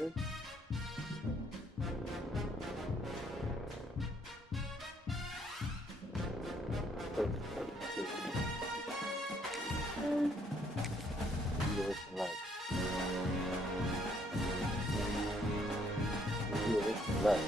Good. Left.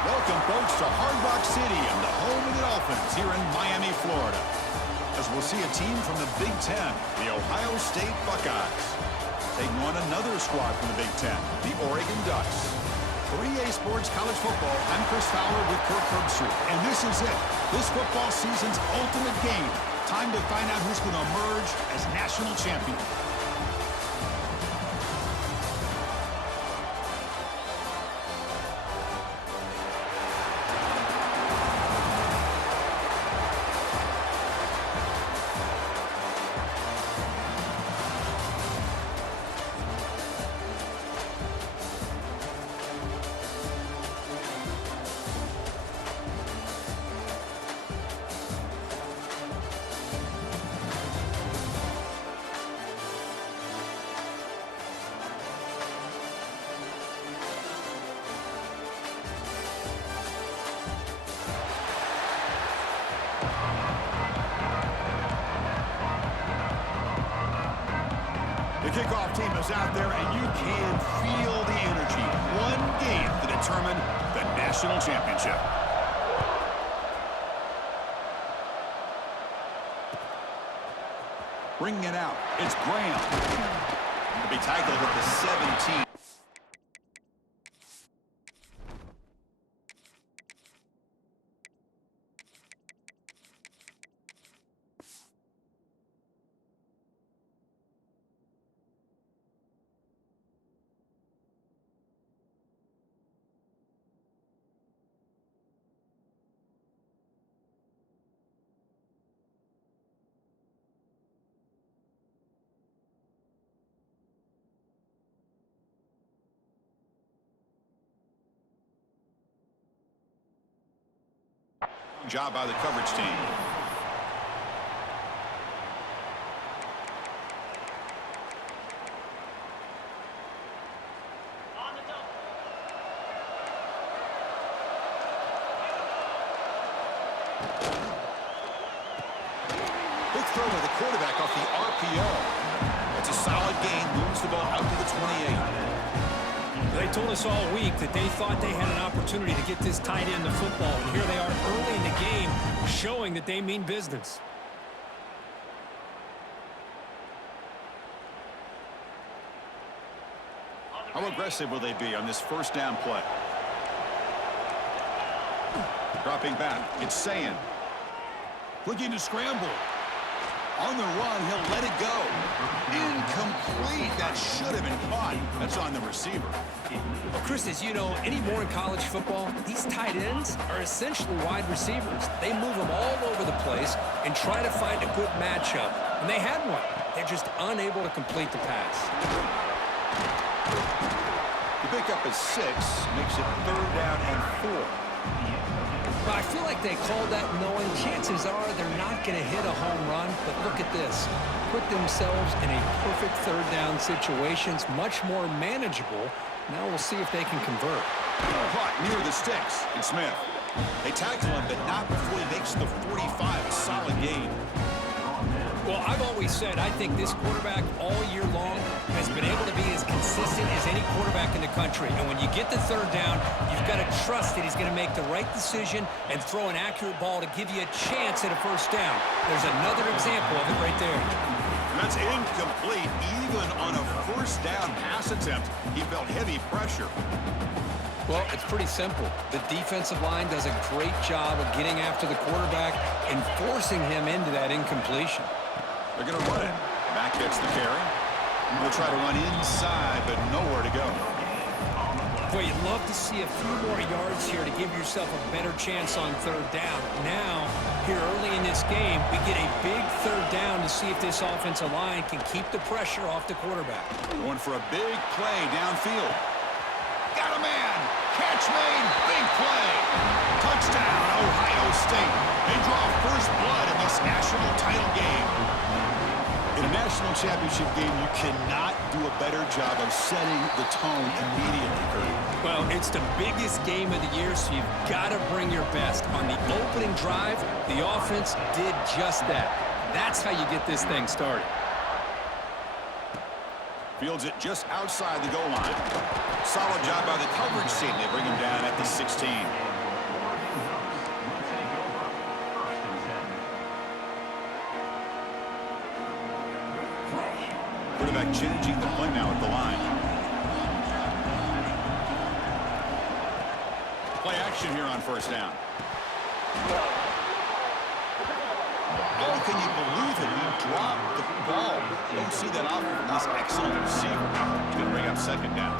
Welcome, folks, to Hard Rock City and the home of the Dolphins here in Miami, Florida. As we'll see a team from the Big Ten, the Ohio State Buckeyes, taking on another squad from the Big Ten, the Oregon Ducks. 3A Sports College Football, I'm Chris Fowler with Kirk Herbstreit, and this is it. This football season's ultimate game. Time to find out who's going to emerge as national champion. The kickoff team is out there, and you can feel the energy. One game to determine the national championship. Bringing it out, it's Graham. To be tackled at the 17. Job by the coverage team. Big throw by the quarterback off the RPO. It's a solid gain, moves the ball out to the 28. They told us all week that they thought they had an opportunity to get this tight end to football, and here they are early in the game showing that they mean business. How aggressive will they be on this first down play? Dropping back, it's Sayan. Looking to scramble. On the run, he'll let it go. Incomplete. That should have been caught. That's on the receiver. Well, Chris, as you know, anymore in college football, these tight ends are essentially wide receivers. They move them all over the place and try to find a good matchup. And they had one. They're just unable to complete the pass. The pickup is 6, makes it 3rd down and 4. Well, I feel like they called that knowing chances are they're not going to hit a home run, but look at this. Put themselves in a perfect 3rd down situation. It's much more manageable. Now we'll see if they can convert. Caught near the sticks. And Smith. They tackle him, but not before he makes the 45. A solid gain. Well, I've always said I think this quarterback all year long has been able to be as consistent as any quarterback in the country. And when you get the third down, you've got to trust that he's going to make the right decision and throw an accurate ball to give you a chance at a first down. There's another example of it right there. That's incomplete. Even on a first down pass attempt, he felt heavy pressure. Well, it's pretty simple. The defensive line does a great job of getting after the quarterback and forcing him into that incompletion. They're going to run it. Back gets the carry. They'll try to run inside, but nowhere to go. Boy, you'd love to see a few more yards here to give yourself a better chance on third down. Now, here early in this game, we get a big third down to see if this offensive line can keep the pressure off the quarterback. Going for a big play downfield. Got a man. Catch made. Big play. Touchdown, Ohio State. They draw first blood in this national title game. In a national championship game, you cannot do a better job of setting the tone immediately, Kurt. Well, it's the biggest game of the year, so you've got to bring your best. On the opening drive, the offense did just that. That's how you get this thing started. Fields it just outside the goal line. Solid job by the coverage team. They bring him down at the 16. Quarterback changing the play now at the line. Play action here on first down. Oh, can you believe it? He dropped the ball. You don't see that often from this excellent receiver. He's going to bring up second down.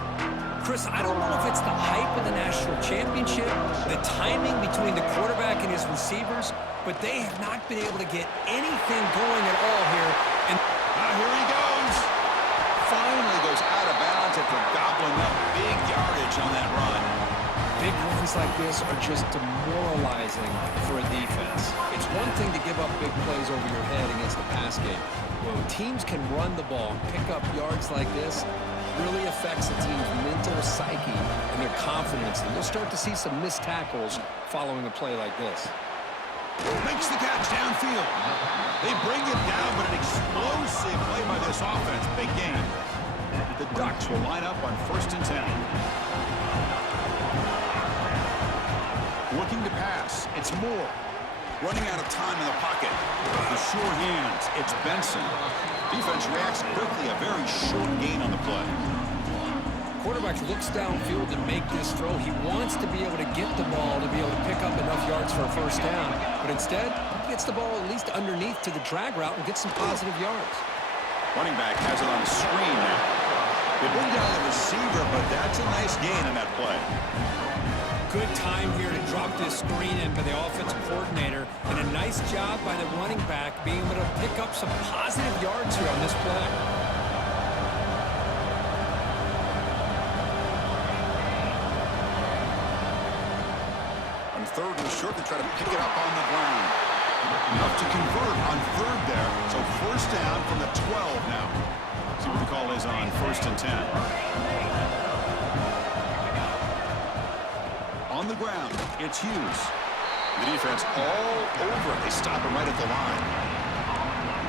Chris, I don't know if it's the hype of the national championship, the timing between the quarterback and his receivers, but they have not been able to get anything going at all here. And here he goes. Finally goes out of bounds after gobbling up big yardage on that run. Big runs like this are just demoralizing for a defense. It's one thing to give up big plays over your head against the pass game. When teams can run the ball and pick up yards like this, really affects the team's mental psyche and their confidence. And you'll start to see some missed tackles following a play like this. Makes the catch downfield. They bring it down, but an explosive play by this offense. Big game. The Ducks will line up on 1st and 10. Looking to pass. It's Moore. Running out of time in the pocket. The sure hands. It's Benson. Defense reacts quickly. A very short gain on the play. Quarterback looks downfield to make this throw. He wants to be able to get the ball to be able to pick up enough yards for a first down. But instead, he gets the ball at least underneath to the drag route and gets some positive yards. Running back has it on the screen now. They bring down the receiver, but that's a nice gain on that play. Good time here to drop this screen in by the offensive coordinator. And a nice job by the running back being able to pick up some positive yards here on this play. Third and short, they try to pick it up on the ground. Enough to convert on third there. So first down from the 12 now. See what the call is on 1st and 10. On the ground, it's Hughes. The defense all over it. They stop him right at the line.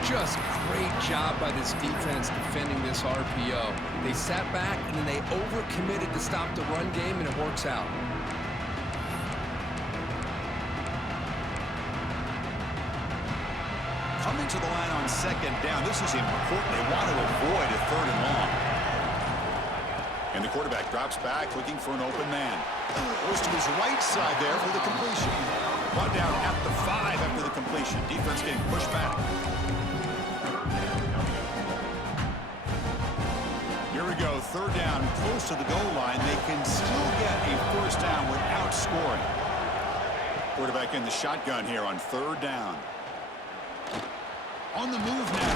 Just great job by this defense defending this RPO. They sat back and then they overcommitted to stop the run game, and it works out. Coming to the line on 2nd down. This is important. They want to avoid a 3rd and long. And the quarterback drops back looking for an open man. Goes to his right side there for the completion. Brought down at the 5 after the completion. Defense getting pushed back. Here we go. 3rd down, close to the goal line. They can still get a first down without scoring. Quarterback in the shotgun here on 3rd down. On the move now.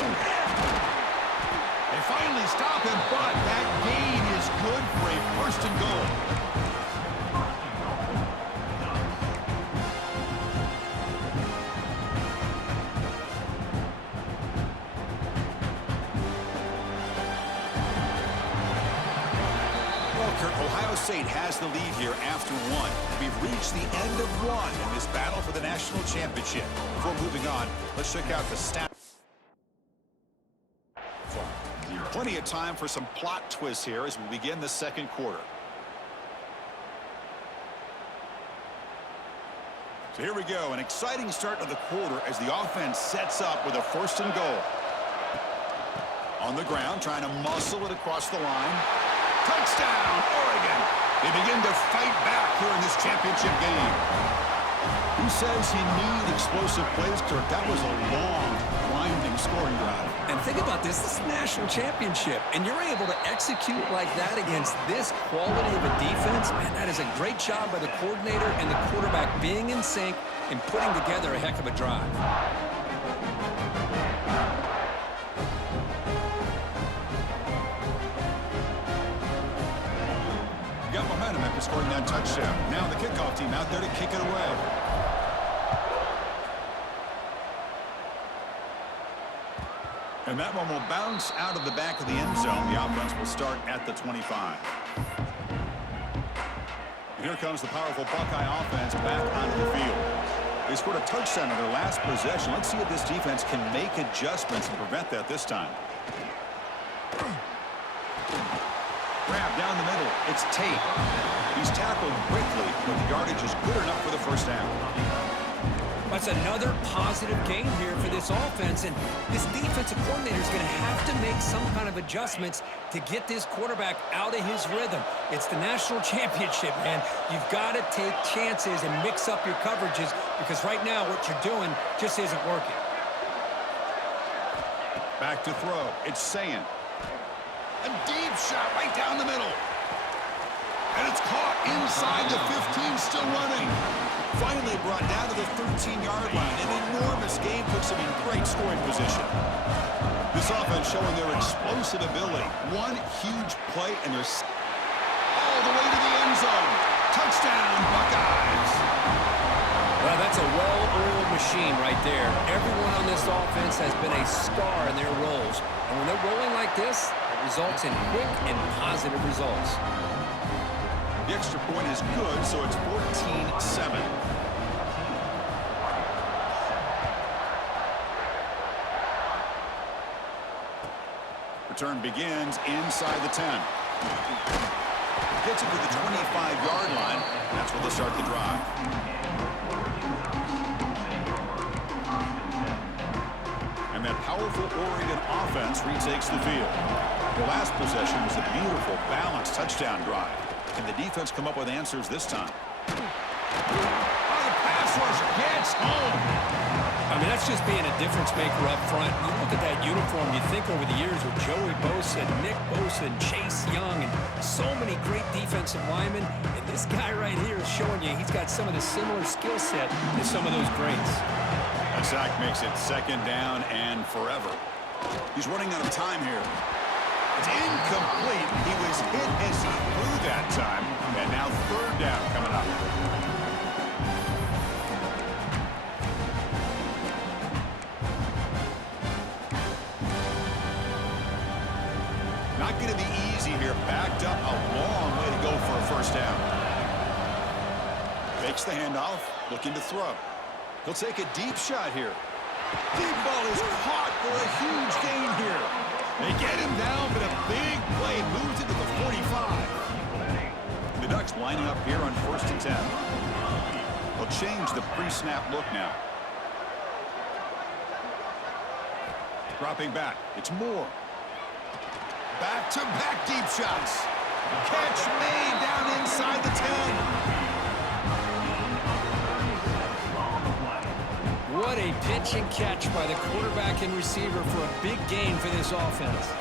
They finally stop him, but that gain is good for a 1st and goal. Ohio State has the lead here after 1. We've reached the end of 1 in this battle for the national championship. Before moving on, let's check out the stats. Plenty of time for some plot twists here as we begin the second quarter. So here we go, an exciting start to the quarter as the offense sets up with a 1st and goal. On the ground, trying to muscle it across the line. Touchdown, Oregon! They begin to fight back here in this championship game. Who says you need explosive plays, Kirk? That was a long, winding scoring drive. And think about this. This is a national championship, and you're able to execute like that against this quality of a defense. Man, that is a great job by the coordinator and the quarterback being in sync and putting together a heck of a drive. Got momentum after scoring that touchdown. Now the kickoff team out there to kick it away. And that one will bounce out of the back of the end zone. The offense will start at the 25. And here comes the powerful Buckeye offense back onto the field. They scored a touchdown on their last possession. Let's see if this defense can make adjustments and prevent that this time. Grab down the middle. It's Tate. He's tackled quickly, but the yardage is good enough for the first down. That's another positive gain here for this offense, and this defensive coordinator is going to have to make some kind of adjustments to get this quarterback out of his rhythm. It's the national championship, man. You've got to take chances and mix up your coverages because right now what you're doing just isn't working. Back to throw. It's Sayin. A deep shot right down the middle. And it's caught inside the 15, still running. Finally brought down to the 13-yard line. An enormous gain puts him in great scoring position. This offense showing their explosive ability. One huge play, and they're all the way to the end zone. Touchdown, Buckeyes. Well, that's a well-oiled machine right there. Everyone on this offense has been a star in their roles. And when they're rolling like this, it results in quick and positive results. The extra point is good, so it's 14-7. Return begins inside the 10. Gets it to the 25-yard line. That's where they'll start the drive. And that powerful Oregon offense retakes the field. The last possession was a beautiful, balanced touchdown drive. Can the defense come up with answers this time? Oh, the pass rush gets home. I mean, that's just being a difference maker up front. You look at that uniform, you think over the years with Joey Bosa, Nick Bosa, and Chase Young, and so many great defensive linemen. And this guy right here is showing you he's got some of the similar skill set as some of those greats. A sack makes it 2nd down and forever. He's running out of time here. It's incomplete. He was hit as he threw that time. And now 3rd down coming up. Not going to be easy here. Backed up a long way to go for a 1st down. Makes the handoff. Looking to throw. He'll take a deep shot here. Deep ball is caught for a huge gain here. They get him down, but a big play moves it to the 45. The Ducks lining up here on 1st and 10. They'll change the pre-snap look now. Dropping back. It's Moore. Back-to-back deep shots. Catch made down inside the 10. What a pitch and catch by the quarterback and receiver for a big gain for this offense.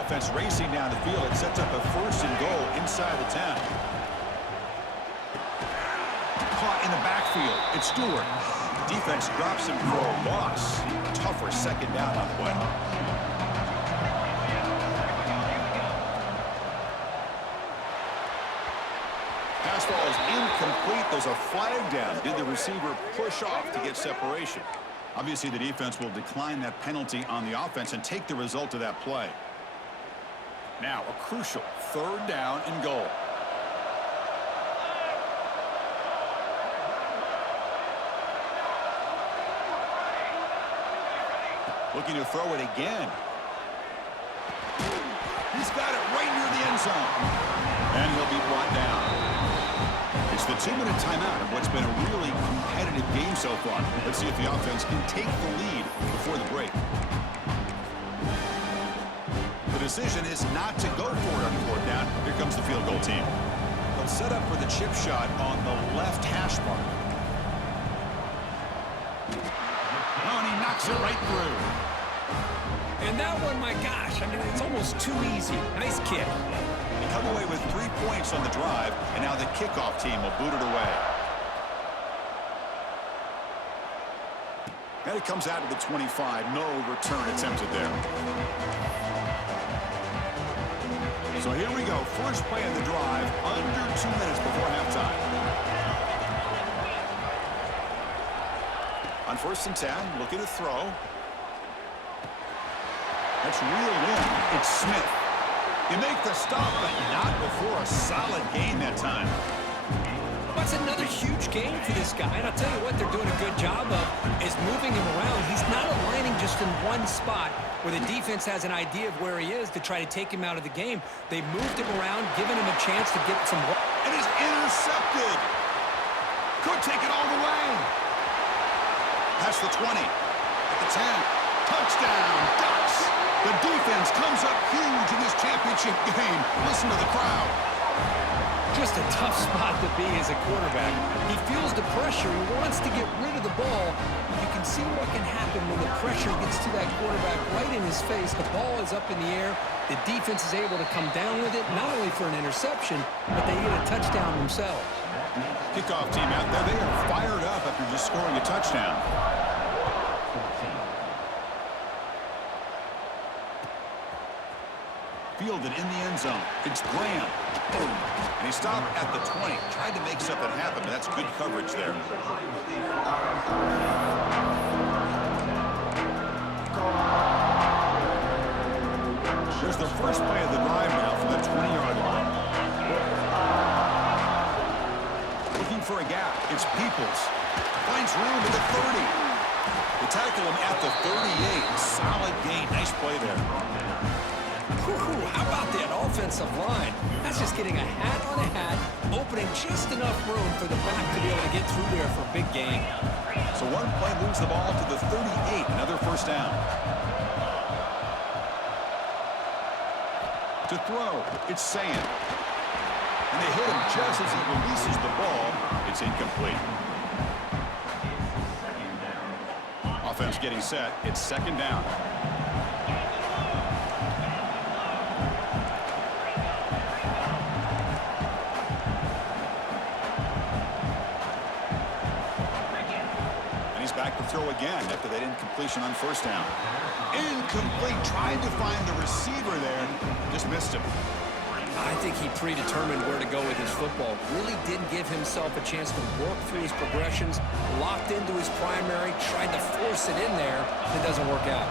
Offense racing down the field. It sets up a 1st and goal inside the 10. Caught in the backfield. It's Stewart. Defense drops him for a loss. Tougher 2nd down on the way. Pass ball is incomplete. There's a flag down. Did the receiver push off to get separation? Obviously, the defense will decline that penalty on the offense and take the result of that play. Now, a crucial 3rd down and goal. Looking to throw it again. He's got it right near the end zone. And he'll be brought down. It's the 2-minute timeout of what's been a really competitive game so far. Let's see if the offense can take the lead before the break. The decision is not to go for it on 4th down. Here comes the field goal team. They'll set up for the chip shot on the left hash mark. Oh, and he knocks it right through. And that one, my gosh, I mean, it's almost too easy. Nice kick. They come away with 3 points on the drive, and now the kickoff team will boot it away. And it comes out to the 25. No return attempted there. So here we go. First play of the drive, under 2 minutes before halftime. On 1st and 10, looking to throw. That's reeled in. It's Smith. You make the stop, but not before a solid gain that time. That's another huge game for this guy. And I'll tell you what they're doing a good job of is moving him around. He's not aligning just in one spot where the defense has an idea of where he is to try to take him out of the game. They've moved him around, given him a chance to get some... And it's intercepted. Could take it all the way. Past the 20. At the 10. Touchdown. Ducks. The defense comes up huge in this championship game. Listen to the crowd. Just a tough spot to be as a quarterback. He feels the pressure. He wants to get rid of the ball. You can see what can happen when the pressure gets to that quarterback right in his face. The ball is up in the air. The defense is able to come down with it, not only for an interception, but they get a touchdown themselves. Kickoff team out there. They are fired up after just scoring a touchdown. Fielded in the end zone. It's Graham. Boom. And he stopped at the 20. Tried to make something happen, but that's good coverage there. There's the first play of the drive now from the 20-yard line. Looking for a gap. It's Peoples. Finds room at the 30. They tackle him at the 38. Solid gain. Nice play there. How about that offensive line? That's just getting a hat on a hat, opening just enough room for the back to be able to get through there for a big gain. So one play moves the ball to the 38, another first down. To throw, it's Sand. And they hit him just as he releases the ball. It's incomplete. Offense getting set. It's 2nd down. Back to throw again after that incompletion on 1st down. Incomplete. Tried to find the receiver there. Just missed him. I think he predetermined where to go with his football. Really didn't give himself a chance to work through his progressions. Locked into his primary. Tried to force it in there. It doesn't work out.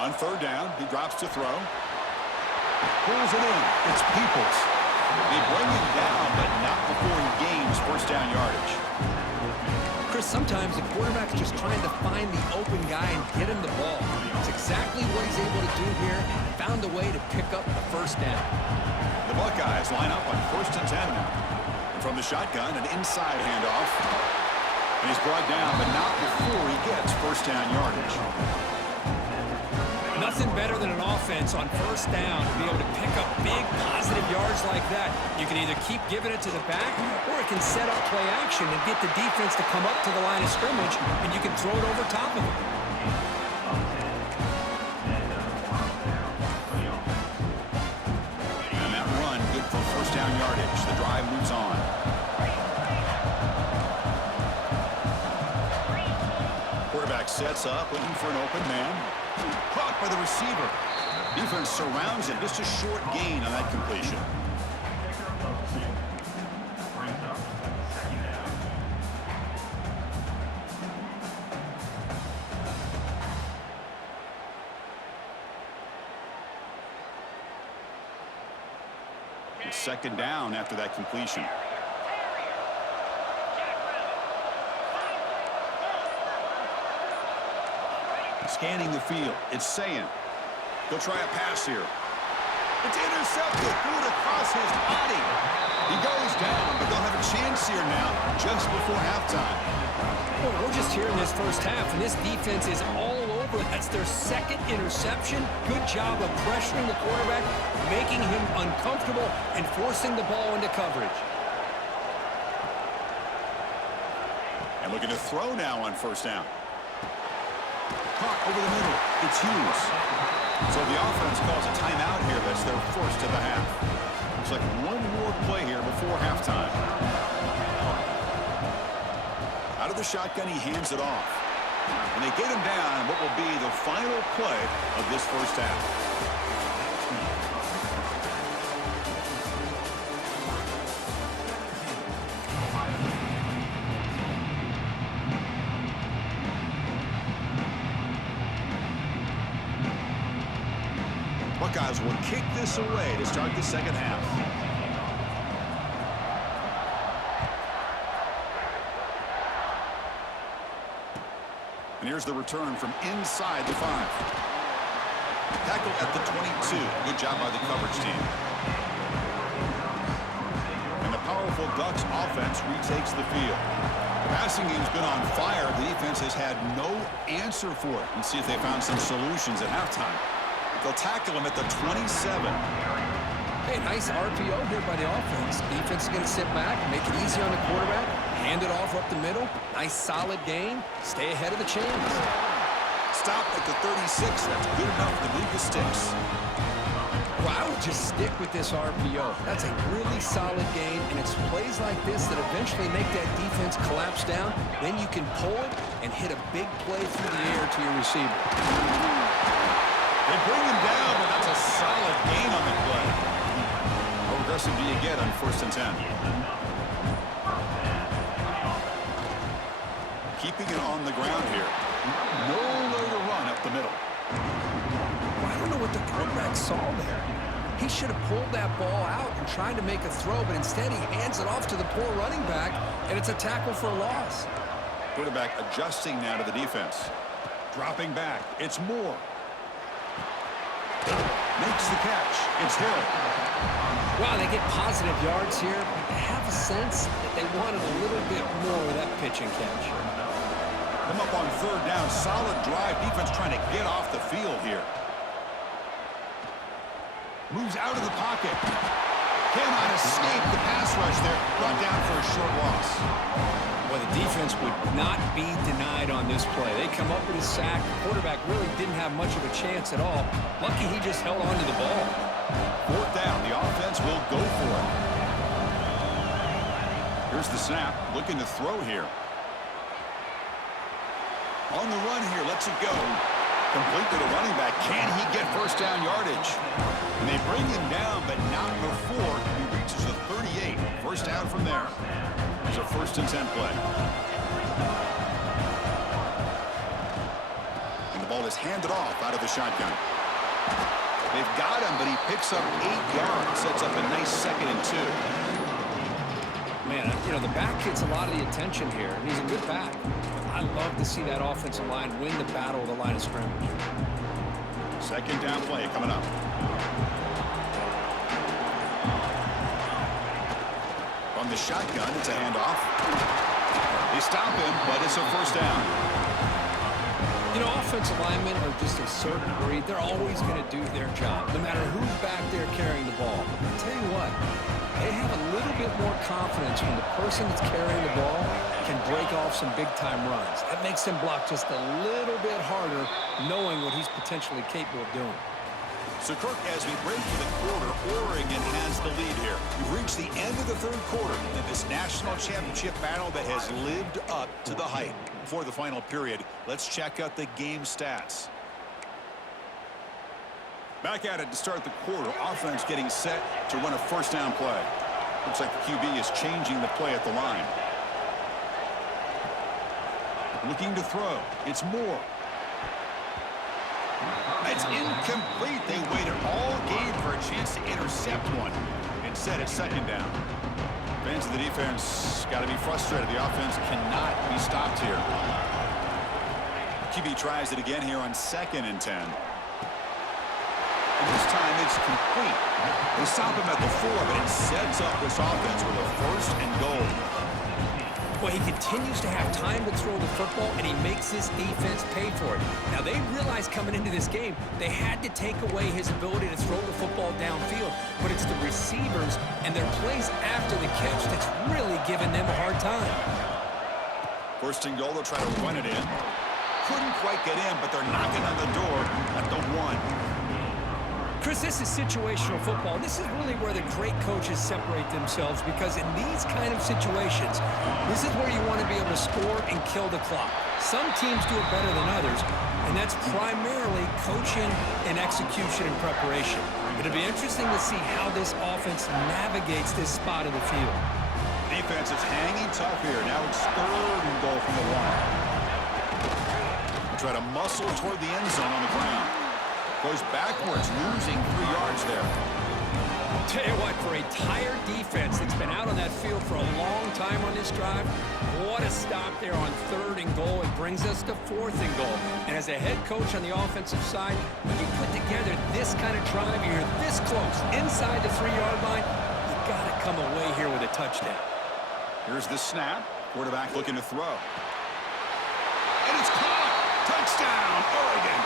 On 3rd down, he drops to throw. Pulls it in. It's Peoples. They bring him down, but not before he gains first down yardage. Chris, sometimes the quarterback's just trying to find the open guy and get him the ball. It's exactly what he's able to do here. Found a way to pick up the first down. The Buckeyes line up on 1st and 10 now. And from the shotgun, an inside handoff. And he's brought down, but not before he gets first down yardage. Nothing better than an offense on 1st down to be able to pick up big positive yards like that. You can either keep giving it to the back, or it can set up play action and get the defense to come up to the line of scrimmage, and you can throw it over top of them. And that run, good for first down yardage. The drive moves on. Quarterback sets up, looking for an open man. Caught by the receiver. Defense surrounds him. Just a short gain on that completion. It's 2nd down after that completion. Scanning the field. It's saying. He'll try a pass here. It's intercepted. Threw it across his body. He goes down, but they'll have a chance here now just before halftime. Boy, we're just here in this first half, and this defense is all over. That's their second interception. Good job of pressuring the quarterback, making him uncomfortable, and forcing the ball into coverage. And looking to throw now on first down. Caught over the middle. It's Hughes. So the offense calls a timeout here. That's their first of the half. Looks like one more play here before halftime. Out of the shotgun, he hands it off. And they get him down what will be the final play of this first half. Buckeyes will kick this away to start the second half. And here's the return from inside the 5. Tackle at the 22. Good job by the coverage team. And the powerful Ducks offense retakes the field. The passing game's been on fire. The defense has had no answer for it. Let's see if they found some solutions at halftime. They'll tackle him at the 27. Hey, nice RPO here by the offense. Defense is going to sit back, make it easy on the quarterback, hand it off up the middle. Nice solid gain. Stay ahead of the chains. Stop at the 36. That's good enough to move the sticks. Well, I would just stick with this RPO. That's a really solid gain, and it's plays like this that eventually make that defense collapse down. Then you can pull it and hit a big play through the air to your receiver. They bring him down, but that's a solid gain on the play. How aggressive do you get on 1st and 10? Keeping it on the ground here. Nowhere to run up the middle. Well, I don't know what the quarterback saw there. He should have pulled that ball out and tried to make a throw, but instead he hands it off to the poor running back, and it's a tackle for a loss. Quarterback adjusting now to the defense. Dropping back. It's Moore. Makes the catch. It's Hill. Wow, they get positive yards here, but I have a sense that they wanted a little bit more of that pitch and catch. Come up on 3rd down. Solid drive. Defense trying to get off the field here. Moves out of the pocket. Cannot escape the pass rush there. Brought down for a short loss. Well, the defense would not be denied on this play. They come up with a sack. The quarterback really didn't have much of a chance at all. Lucky he just held on to the ball. 4th down. The offense will go for it. Here's the snap. Looking to throw here. On the run here. Lets it go. Complete to the running back. Can he get 1st down yardage? And they bring him down, but not before he reaches the 38. 1st down from there. It's a 1st and 10 play. And the ball is handed off out of the shotgun. They've got him, but he picks up 8 yards. Sets up a nice 2nd and 2. Man, you know, the back gets a lot of the attention here, and he's a good back. I love to see that offensive line win the battle of the line of scrimmage. 2nd down play coming up. From the shotgun, it's a handoff. They stop him, but it's a 1st down. You know, offensive linemen are just a certain breed. They're always going to do their job, no matter who's back there carrying the ball. I'll tell you what, they have a little bit more confidence when the person that's carrying the ball can break off some big-time runs. That makes them block just a little bit harder, knowing what he's potentially capable of doing. So, Kirk, as we break for the quarter, Oregon has the lead here. We've reached the end of the 3rd quarter in this national championship battle that has lived up to the hype. Before the final period, let's check out the game stats. Back at it to start the quarter. Offense getting set to run a 1st down play. Looks like the QB is changing the play at the line. Looking to throw. It's Moore. It's incomplete. They waited all game for a chance to intercept one. Instead, it's 2nd down. Fans of the defense got to be frustrated. The offense cannot be stopped here. QB tries it again here on 2nd and 10. And this time it's complete. They stop him at the 4, but it sets up this offense with a 1st and goal. Well, he continues to have time to throw the football, and he makes this defense pay for it. Now, they realized coming into this game they had to take away his ability to throw the football downfield, but it's the receivers and their plays after the catch that's really giving them a hard time. 1st and goal, they'll try to run it in. Couldn't quite get in, but they're knocking on the door at the 1. Chris, this is situational football. This is really where the great coaches separate themselves, because in these kind of situations, this is where you want to be able to score and kill the clock. Some teams do it better than others, and that's primarily coaching and execution and preparation. It'll be interesting to see how this offense navigates this spot of the field. Defense is hanging tough here. Now it's 3rd and goal from the 1. Try to muscle toward the end zone on the ground. Goes backwards, losing 3 yards there. Tell you what, for a tired defense that's been out on that field for a long time on this drive, what a stop there on 3rd and goal. It brings us to 4th and goal. And as a head coach on the offensive side, when you put together this kind of drive, you're this close, inside the 3-yard line, you got to come away here with a touchdown. Here's the snap. Quarterback looking to throw. And it's caught. Touchdown, Oregon.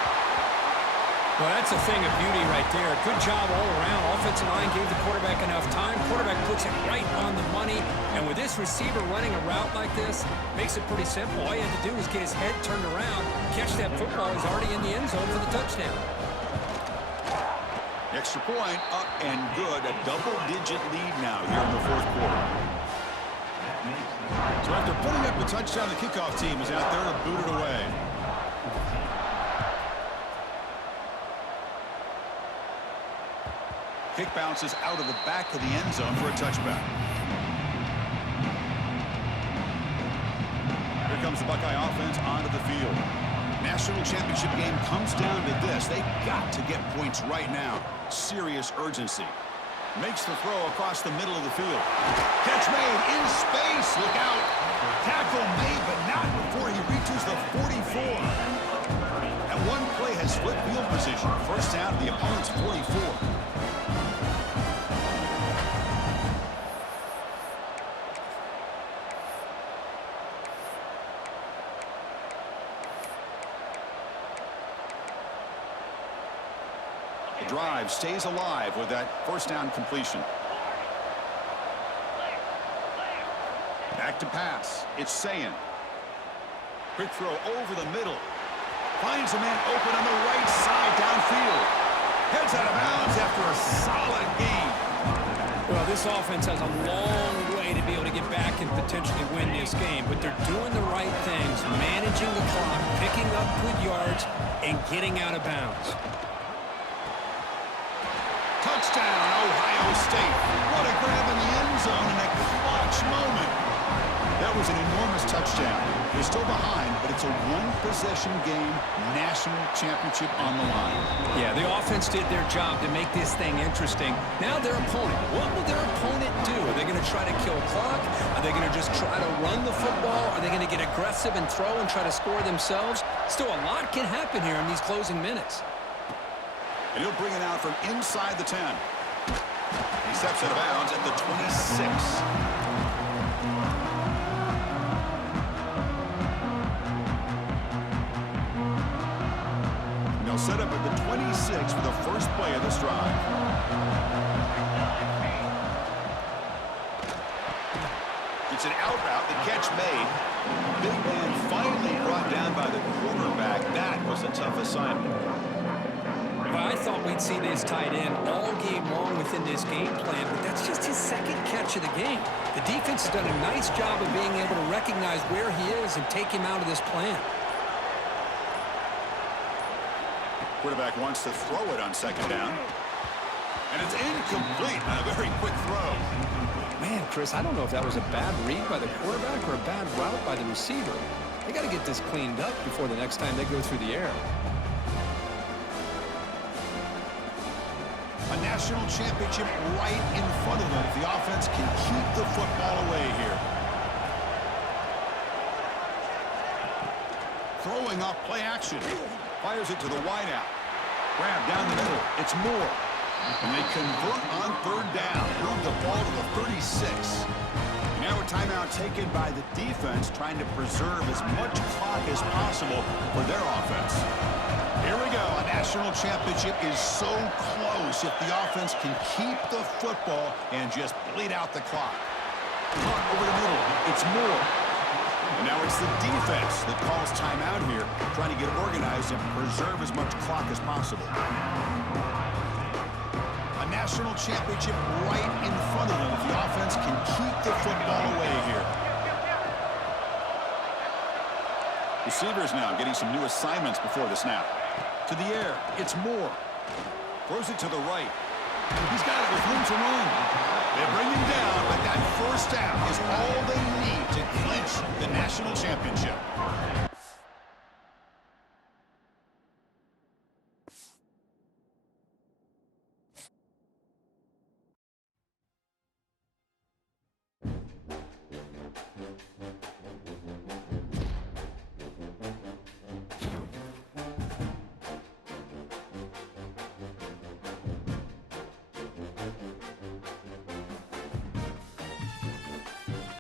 Well, that's a thing of beauty right there. Good job all around. Offensive line gave the quarterback enough time. Quarterback puts it right on the money. And with this receiver running a route like this, makes it pretty simple. All you have to do is get his head turned around, catch that football. He's already in the end zone for the touchdown. Extra point, up and good. A double-digit lead now here in the 4th quarter. So after putting up the touchdown, the kickoff team is out there to boot it away. Kick bounces out of the back of the end zone for a touchback. Here comes the Buckeye offense onto the field. National championship game comes down to this. They've got to get points right now. Serious urgency. Makes the throw across the middle of the field. Catch made in space. Look out. Tackle made, but not before he reaches the 44. And one play has flipped field position. 1st down to the opponent's 44. The drive stays alive with that 1st down completion. Back to pass. It's Sayin. Quick throw over the middle. Finds a man open on the right side downfield. Heads out of bounds after a solid game. Well, this offense has a long way to be able to get back and potentially win this game, but they're doing the right things, managing the clock, picking up good yards, and getting out of bounds. Touchdown, Ohio State. What a grab in the end zone in a clutch moment. That was an enormous touchdown. They're still behind, but it's a one-possession game, national championship on the line. Yeah, the offense did their job to make this thing interesting. Now their opponent. What will their opponent do? Are they going to try to kill clock? Are they going to just try to run the football? Are they going to get aggressive and throw and try to score themselves? Still, a lot can happen here in these closing minutes. And he'll bring it out from inside the 10. He steps out of bounds at the 26. They'll set up at the 26 for the first play of this drive. It's an out route, the catch made. Big man finally brought down by the quarterback. That was a tough assignment. Well, I thought we'd see this tight end all game long within this game plan, but that's just his 2nd catch of the game. The defense has done a nice job of being able to recognize where he is and take him out of this plan. Quarterback wants to throw it on 2nd down. And it's incomplete on a very quick throw. Man, Chris, I don't know if that was a bad read by the quarterback or a bad route by the receiver. They got to get this cleaned up before the next time they go through the air. A national championship right in front of them if the offense can keep the football away here. Throwing off play action. Fires it to the wideout. Grab down the middle. It's Moore. And they convert on third down. Move the ball to the 36. Now a timeout taken by the defense, trying to preserve as much clock as possible for their offense. Here we go. A national championship is so close if the offense can keep the football and just bleed out the clock. Caught over the middle. It's Moore. And now it's the defense that calls timeout here, trying to get organized and preserve as much clock as possible. A national championship right in front of them if the offense can keep the football away here. Receivers now getting some new assignments before the snap. To the air, it's Moore. Throws it to the right. He's got it with room to run. They bring him down, but that first down is all they need to clinch the national championship.